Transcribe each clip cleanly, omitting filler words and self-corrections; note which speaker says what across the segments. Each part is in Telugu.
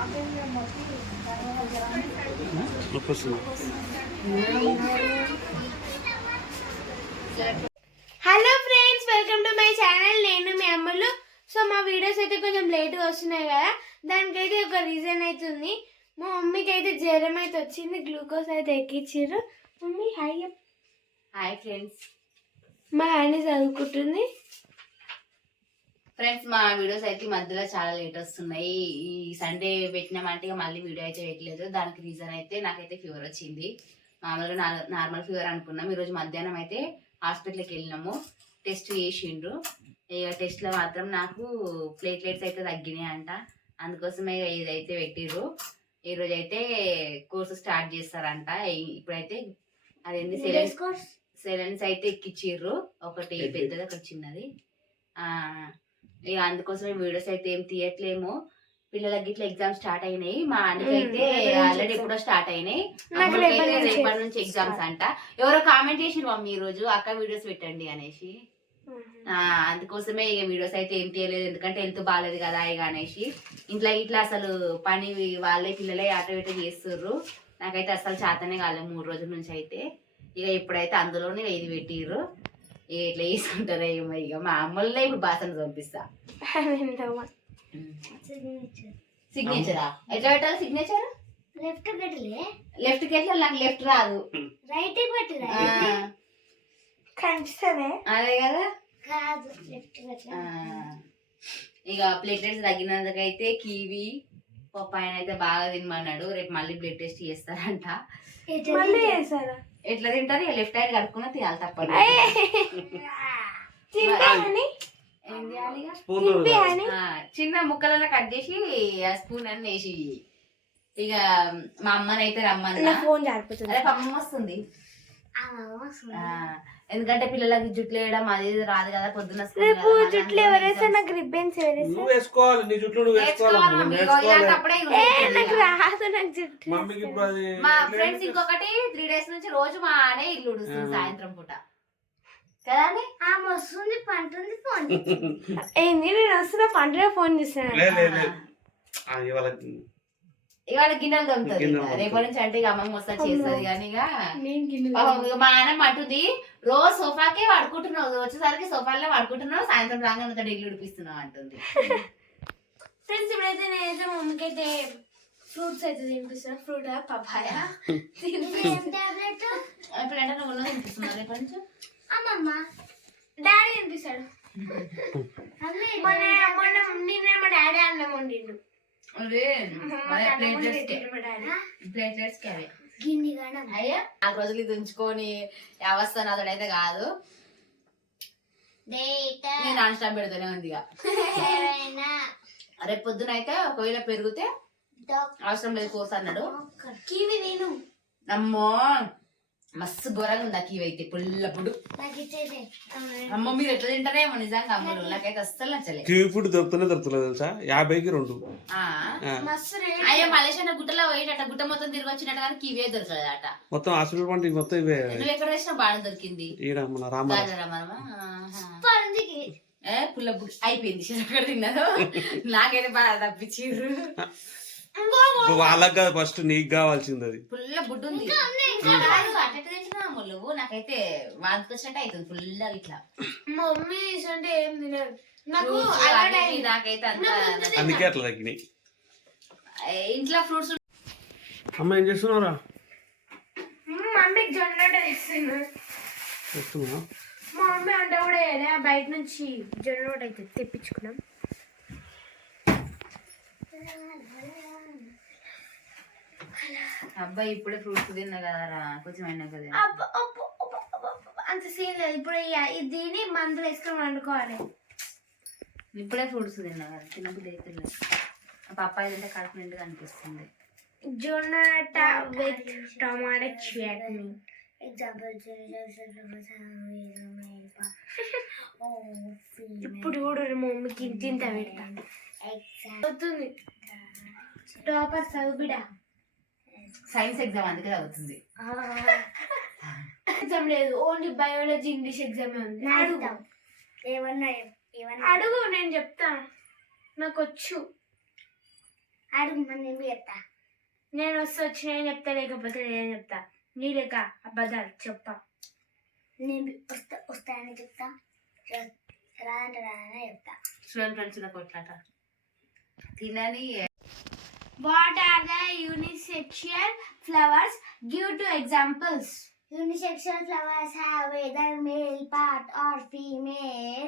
Speaker 1: Hello friends, welcome to my channel. నేను మీ అమ్మలు. సో మా వీడియోస్ అయితే కొంచెం లేట్గా వస్తున్నాయి కదా, దానికైతే ఒక రీజన్ అయితే ఉంది. మా మమ్మీకి అయితే జ్వరం అయితే వచ్చింది, గ్లూకోజ్ అయితే ఎక్కించారు. Mummy hi.
Speaker 2: Hi friends.
Speaker 1: మా ఆయన చదువుకుంటుంది.
Speaker 2: ఫ్రెండ్స్, మా వీడియోస్ అయితే మధ్యలో చాలా లేట్ వస్తున్నాయి. ఈ సండే పెట్టినామంటే మళ్ళీ వీడియో అయితే పెట్టలేదు. దానికి రీజన్ అయితే నాకైతే ఫీవర్ వచ్చింది. మామూలుగా నార్మల్ ఫీవర్ అనుకున్నాం. ఈరోజు మధ్యాహ్నం అయితే హాస్పిటల్కి వెళ్ళినాము, టెస్ట్ చేసిండ్రు. ఇక టెస్ట్లో మాత్రం నాకు ప్లేట్లెట్స్ అయితే తగ్గినాయి అంట. అందుకోసమే ఇదైతే పెట్టిర్రు. ఈరోజు అయితే కోర్సు స్టార్ట్ చేస్తారంట. ఇప్పుడైతే అదేంటి సెలెన్స్ అయితే ఎక్కిచ్చిర్రు, ఒకటి పెద్దది ఒకటి చిన్నది. ఇక అందుకోసమే వీడియోస్ అయితే ఏం తీయట్లేము. పిల్లలకి ఇట్లా ఎగ్జామ్స్ స్టార్ట్ అయినాయి. మా అన్నకైతే ఆల్రెడీ ఎప్పుడో స్టార్ట్ అయినాయి. రేపటి నుంచి ఎగ్జామ్స్ అంట. ఎవరో కామెంట్ చేసిరు మమ్మీ ఈ రోజు అక్క వీడియోస్ పెట్టండి అనేసి. అందుకోసమే ఇక వీడియోస్ అయితే ఏం తీయలేదు, ఎందుకంటే హెల్త్ బాగాలేదు కదా ఇక అనేసి. ఇంట్లో ఇట్లా అసలు పని వాళ్ళే పిల్లలే ఆటో ఇటో చేస్తుర్రు. నాకైతే అసలు చేతనే కాలేదు 3 రోజుల నుంచి అయితే. ఇక ఇప్పుడైతే అందులోనే ఇది పెట్టిర్రు. ఎట్లా చేసుకుంటారో ఏమో. ఇక మా అమ్మలనే ఇప్పుడు బాసన పంపిస్తా. సిగ్నేచరా ఎట్లా పెట్టాలి? సిగ్నేచర్ లెఫ్ట్ కి ఎట్లా? నాకు లెఫ్ట్ రాదు,
Speaker 1: రైట్ కనిపిస్తుంది
Speaker 2: అదే కదా. ఇక ప్లేట్లెట్స్ తగ్గినందుకైతే కివి పప్పాయన అయితే బాగా తినమన్నాడు. రేపు మళ్ళీ బ్లడ్ టెస్ట్ చేస్తారంట. ఎట్లా తింటారు? లెఫ్ట్ హ్యాండ్ కడుక్కున్నా తినాలి, తప్పదు. చిన్న ముక్కలలో కట్ చేసి ఆ స్పూన్ అని వేసి. ఇక మా అమ్మని అయితే రమ్మన్నా. అదే అమ్మ వస్తుంది, ఎందుకంటే పిల్లలకి జుట్లు వేయడం అది రాదు కదా. పొద్దున్న
Speaker 1: జుట్లు ఎవరేస్తే నాకు రిబ్బన్స్
Speaker 2: మా ఫ్రెండ్స్ ఇంకొకటి 3 days నుంచి రోజు మా ఆనే ఇల్లు ఉడుస్తుంది సాయంత్రం పూట కదా.
Speaker 1: వస్తుంది పంటుంది ఫోన్ ఏంది, నేను వస్తున్నా పంటలో ఫోన్ చేస్తాను.
Speaker 2: ఇవాళ గిన్నెలు దొరుకుతుంది. రేపటి నుంచి అంటే ఇక అమ్మమ్మ వస్తా చేస్తుంది. కానీ ఇక మా ఆయన అంటుంది, రోజు సోఫాకే పడుకుంటున్నావు, వచ్చేసరికి సోఫాలో పడుకుంటున్నావు, సాయంత్రం రాగానే ఇల్లు ఉడిపిస్తున్నావు అంటుంది.
Speaker 1: ఫ్రెండ్స్, ఇప్పుడైతే నేనైతే మమ్మీకి అయితే ఫ్రూట్స్ అయితే తినిపిస్తాను. ఫ్రూట్ పపాయ
Speaker 2: ఇప్పుడు అంటే నువ్వు తినిపిస్తున్నావు రేపటి నుంచి.
Speaker 1: అమ్మమ్మ డాడీ తినిపిస్తాడు. నిన్న మా డాడీ అన్నం వండిండు.
Speaker 2: అయ్యా 4 రోజులు ఇది ఉంచుకొని అవస్థ నాదైతే కాదు. నేను నాన్ స్టాప్ పెడుతూనే ఉంది. రేపు పొద్దున అయితే ఒకవేళ పెరిగితే అవసరం లేదు కోర్స్ అన్నాడు.
Speaker 1: కివి నేను
Speaker 2: అమ్మో మస్తు ఘోరంగా ఉంది ఆ కివి అయితే, పుల్లపుడు. అమ్మ మీరు ఎట్లా తింటారేమో నిజంగా అమ్మలు, నాకైతే అస్సలు నచ్చలేదు.
Speaker 3: కివి ఫుడ్ దొరుకుతలేదు తెలుసా, 50కి 2.
Speaker 2: అయ్యో మలేషియా గుట్టలో పోయేట గుట్ట మొత్తం తిరిగి వచ్చినట్టు కానీ కివే దొరకలేదట.
Speaker 3: మొత్తం హాస్పిటల్ పంట మొత్తం ఇవే.
Speaker 2: నువ్వు ఎక్కడ వేసినా బాగా దొరికింది. పుల్లపుడు అయిపోయింది అక్కడ తిన్నారు. నాకైతే బాగా తప్పించారు.
Speaker 3: వాళ్ళకి కాదు, ఫస్ట్ నీకు కావాల్సింది అది.
Speaker 2: పుల్ల బుడ్డు ఉంది. నాకైతే వాంతికి వచ్చినట్టు అవుతుంది ఫుల్ ఇట్లా.
Speaker 1: మా మమ్మీ అంటే ఏం తినదు నాకు,
Speaker 2: నాకైతే
Speaker 3: అందుకే అట్లా తగ్గినాయి.
Speaker 2: ఇంట్లో ఫ్రూట్స్.
Speaker 3: అమ్మ ఏం చేస్తున్నారా?
Speaker 1: మమ్మీకి జొన్న ఇస్తున్నా. మా మమ్మీ అంటే కూడా బయట నుంచి జొన్న రోడ్ అయితే తెప్పించుకున్నాం.
Speaker 2: అబ్బాయి ఇప్పుడే ఫ్రూట్స్ తిన్నా కదా, కొంచెం అయినా కదా.
Speaker 1: అంత సీన్ లేదు. ఇప్పుడు దీన్ని మందులు వేసుకొని వండుకోవాలి.
Speaker 2: ఇప్పుడే ఫ్రూట్స్ తిన్నా కదా, తినబుద్ధి అయితే లేదు. పప్పాయి తింటే కడుపు నిండుగా అనిపిస్తుంది.
Speaker 1: జొన్న విత్ టమాటా చట్నీ. ఇప్పుడు కూడా మా మమ్మీకి ఇంత పెడతాను. అవుతుంది టాపర్ చదువుబిడ.
Speaker 2: సైన్స్ ఎగ్జామ్ అందుకే చదువుతుంది.
Speaker 1: ఎగ్జామ్ లేదు, ఓన్లీ బయాలజీ ఇంగ్లీష్ ఎగ్జామ్ ఉంది. అడుగు నేను చెప్తా, నాకు వచ్చు. అడుగు నేను చెప్తా. నేను వచ్చినాయని చెప్తా, లేకపోతే లేదని చెప్తా. నీ లెక్క అబద్ధాలు చెప్పా. నేను వస్తానని చెప్తా, రాదంటే రాదని చెప్తా.
Speaker 2: చూడండి ఫ్రెండ్స్ ఇలా కొట్లాట తినని.
Speaker 1: What are the unisexual flowers? Give two examples. Unisexual flowers have either male part or female.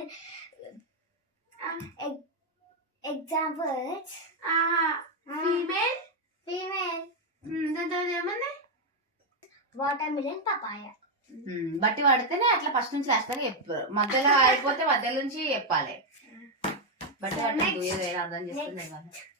Speaker 1: Examples. Female. Female. ఏమన్నా వాటర్మిలన్ పపాయ.
Speaker 2: బట్టి పడితేనే అట్లా ఫస్ట్ నుంచి లాస్ట్ దాకా చెప్పారు. మధ్యలో అయిపోతే మధ్యలో నుంచి చెప్పాలి. బట్టి పట్టి అర్థం చేసుకునే